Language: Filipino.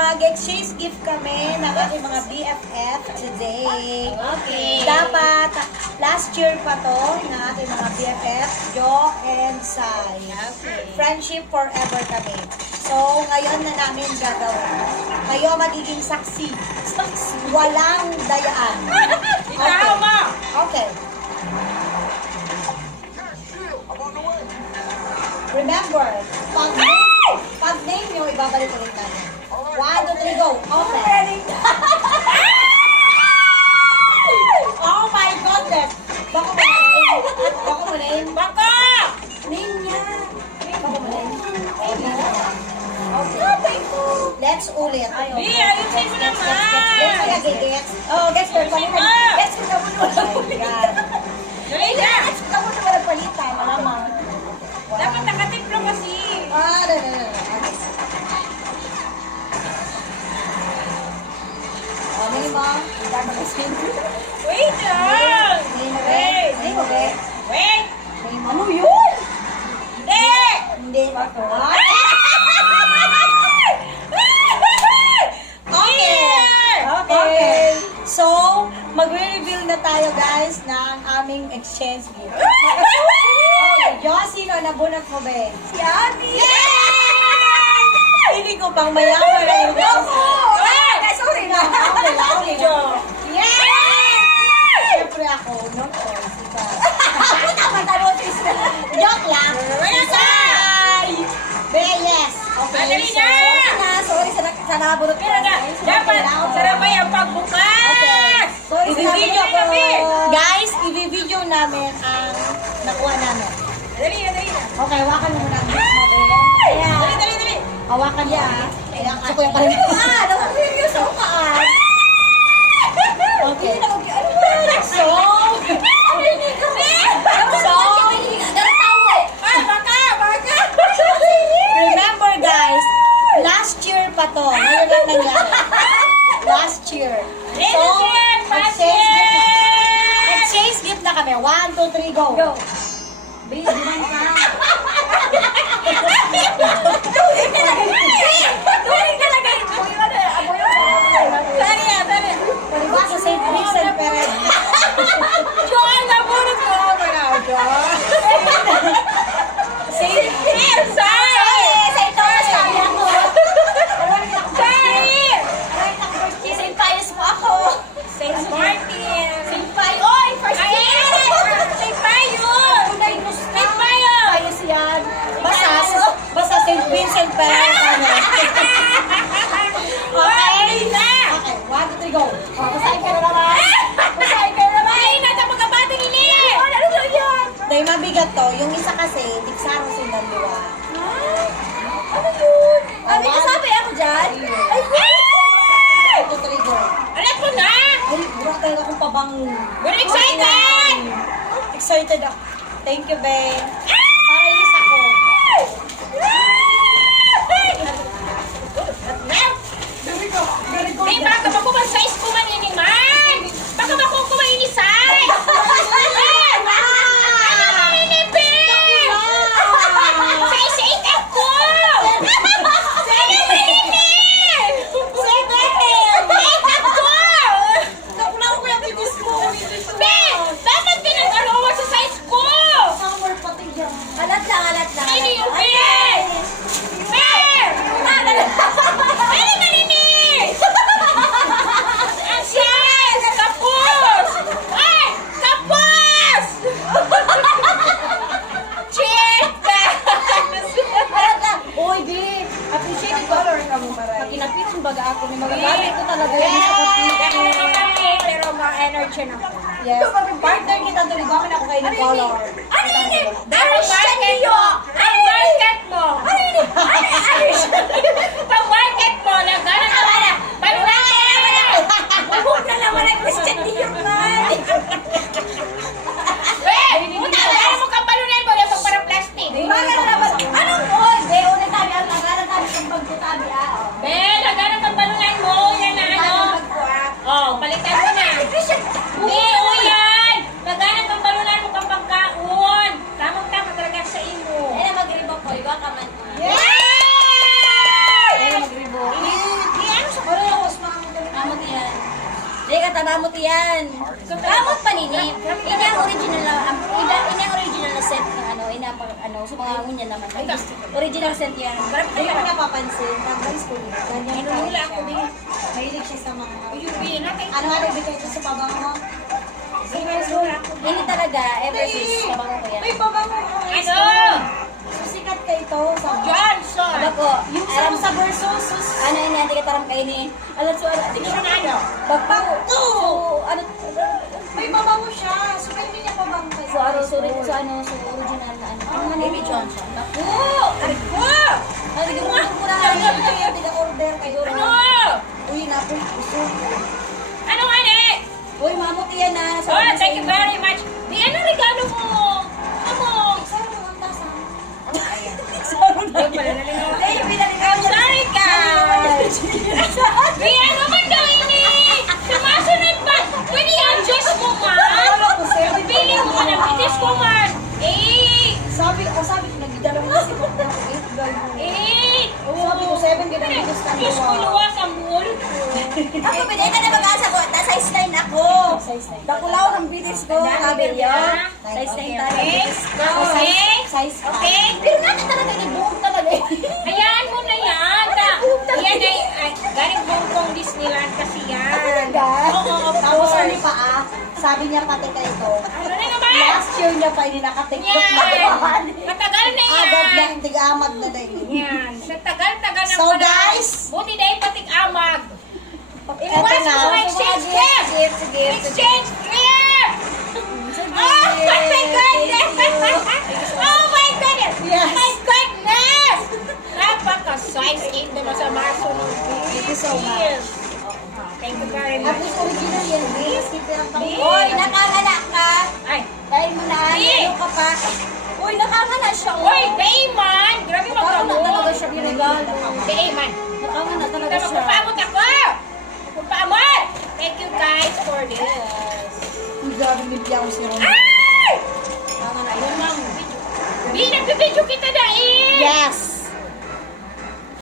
mag-exchange gift kami ng aking mga BFF today. Okay. Dapat, last year pa to, ng aking mga BFF, Jo and Sai. Okay. Friendship forever kami. So, ngayon na namin gagawin. Kayo magiging saksi. Walang dayaan. Ikaw mo! Okay. Remember, pag name nyo, ibabalik ulit natin. 1, 2, 3, go. Open. Oh my goodness. Baka mo name. Baka mo name. Baka! Name niya. Baka mo name. Okay. Let's ulit. Di, ayusin mo naman! Gets. Oh, gets ko. Gets ko na muna. Oh my God. Dali na! Gets ko na muna wala palitan. Malamang. Dapat nakatimplo kasi. No. Oh, name mo. Dapat mag-sing. Wait lang! Name mo, be. Name mo, be. Wait! Name mo. Ano yun? Hindi! Hindi. Okay. So, magre-reveal na tayo guys ng aming exchange gift. Okay, Diyos, sino nabunot mo, be? Si Abby! Hindi ko pang mayaman na yung guys. Sorry na! Okay. Jo! Siyempre ako, no? Sika. Joke lang. Be, yes. Okay. Madali na! Sorry sa nabunot ko. Pero na, dapat sarabay ang pagbukas! Sorry sa I-video nabunot ko. kami. Guys, i-video namin ang nakuha namin. Dali na! Okay, hawakan mo muna ang gift mo, be. Dali! Hawakan mo. Ayan, ako yung parang. Nakapilius ako kaan! Okay. So, Remember guys, last year pa to. Ngayon lang nangyari. Last year. So, exchange gift na kami. 1, 2, 3, go. Go. Be, diman ka. Palibasa St. Vincent Perez. Joan, nabunod ko! St. Saint Martin! St. Pius. Oy, first Ay, Saint Pius! Saint Pius! yan. Basta St. Vincent Perez. Okay. Okay, 1, 2, 3, go. Basahin ka na naman. Ay, nasa magkabati nili! Ano yun? Dahil mabigat to, yung isa kasi, diksaro silang dua. Ano yun? May kasabi ako dyan? Ay, 1, 2, 3, go. alam ko na! Ay, burak tayo akong pabang. We're excited! Excited ako. Thank you, Ben. Para ilis ako. Hey, baka makuha size ko maniniman! Baka makuha ini size! Ano maninipin? Size 8 ako! Ano maninipin? 8 ako! Nakulang ko yung kinis mo. Ben! Dapat pinag-ano mo sa size ko! Summer pati yan. Alat lang. Ano yung Ben? Ben! Ano maninis? Ang size! Kapos! Ay! Kapos! Cheers! Uy, Bi. Appreciate color ka mo para. Pag inapitan baga ako, may magagamit ko talaga yan sa Dahil na kami, pero ma-energy na ako. Yes. Partner kita tuloy. Bakit ako kayo ng color? Ano yun? Ang market mo! Ano yun? Pag market mo, nagana ka wala. Balunan ka wala. Huwag na naman ang Christian Dior man. Puta, gano'n mo kang balunan mo, yung parang plastic. Anong boy? Be, nagana kang balunan mo, yan na ano. Oh, palitan mo na. Hindi, uyan! Nagana kang balunan mo kang pagkaon. Tamang-tama talaga sa imo. Yeah! kamot yan. Kamot paninip. Ini ang original na, ini ang original na set ng ano, ina pang ano, sa mga ngunyan naman. Original set yan. Hindi ko napapansin. Pag high school, ganyan pa Wala ako siya. din. Mahilig siya sa mga... Ayun, natin. Ano nga nabigay ko sa pabango mo? Ini talaga, ever since kabango ko yan. May pabango ko. Ano? Susikat ka ito. Sa... Johnson! Ano ko? Yung sa versus. Ano yun, hindi ka tarang kayo ni... Alam so, ano? Tingin na ano? Bagto! So, ano? May pabango siya. So, hindi niya pabango kayo. So, ano? So, original na ano? Ano man Baby Johnson? Naku! Ariko! Ano, hindi mo muna Order kay Dora. Ano? Uy, napo. Gusto. Ano nga ni? Uy, mamuti yan na. Oh, thank you very much. Di, ano regalo mo? Ano? Saan mo ang tasa? I'm sorry ka! Di, ano man daw ini? Sumasunod ba? Pwede adjust mo man? Pili mo ka ng bitis ko man. Sabi ko, nagdala mo kasi ko ng 8 girl mo. Sabi ko, 7 ginamit ko sa Diyos ko, luwas ang mall. Ako, pinay ka na mag-asa ko. Size 9 ako. Dakulaw ng bitis ko. Sabi niya. Size 9 tayo. Okay? Size Okay? Pero natin talaga ni buong talaga eh. Hayaan mo na yan. Yan ay galing Hong Kong Disneyland kasi yan. Oo, Tapos ano pa sabi niya pati ka ito. Ano na naman? Last year niya pa hindi nakatiktok Yan. na. Matagal na Agad na, yan. hindi amag na dahil. Yan. Sa tagal-tagal na So, pala. guys. Buti dahil patik amag. Eto Iwas na. mo exchange gift. Exchange gift. Oh my goodness. Oh my goodness. Yes. My goodness. Napaka-size 8 naman sa Marso ng Thank you so much. Thank you very At much. least original yan, please. Keep it ang Please. Hoy, nakanganak ka. Ay. Dahil mo na ano ka pa. Uy, nakanganak siya. Uy, Dayman! Grabe Nakanganak talaga magkamot. siya binigalo. Dayman. Nakanganak talaga siya. Magpapamot ako! Magpapamot! Thank you guys for this. Ang grabe may piyaw si Ron. Ay! Nakanganak Ayun lang. Bi, nagbibidyo kita dahil! Yes!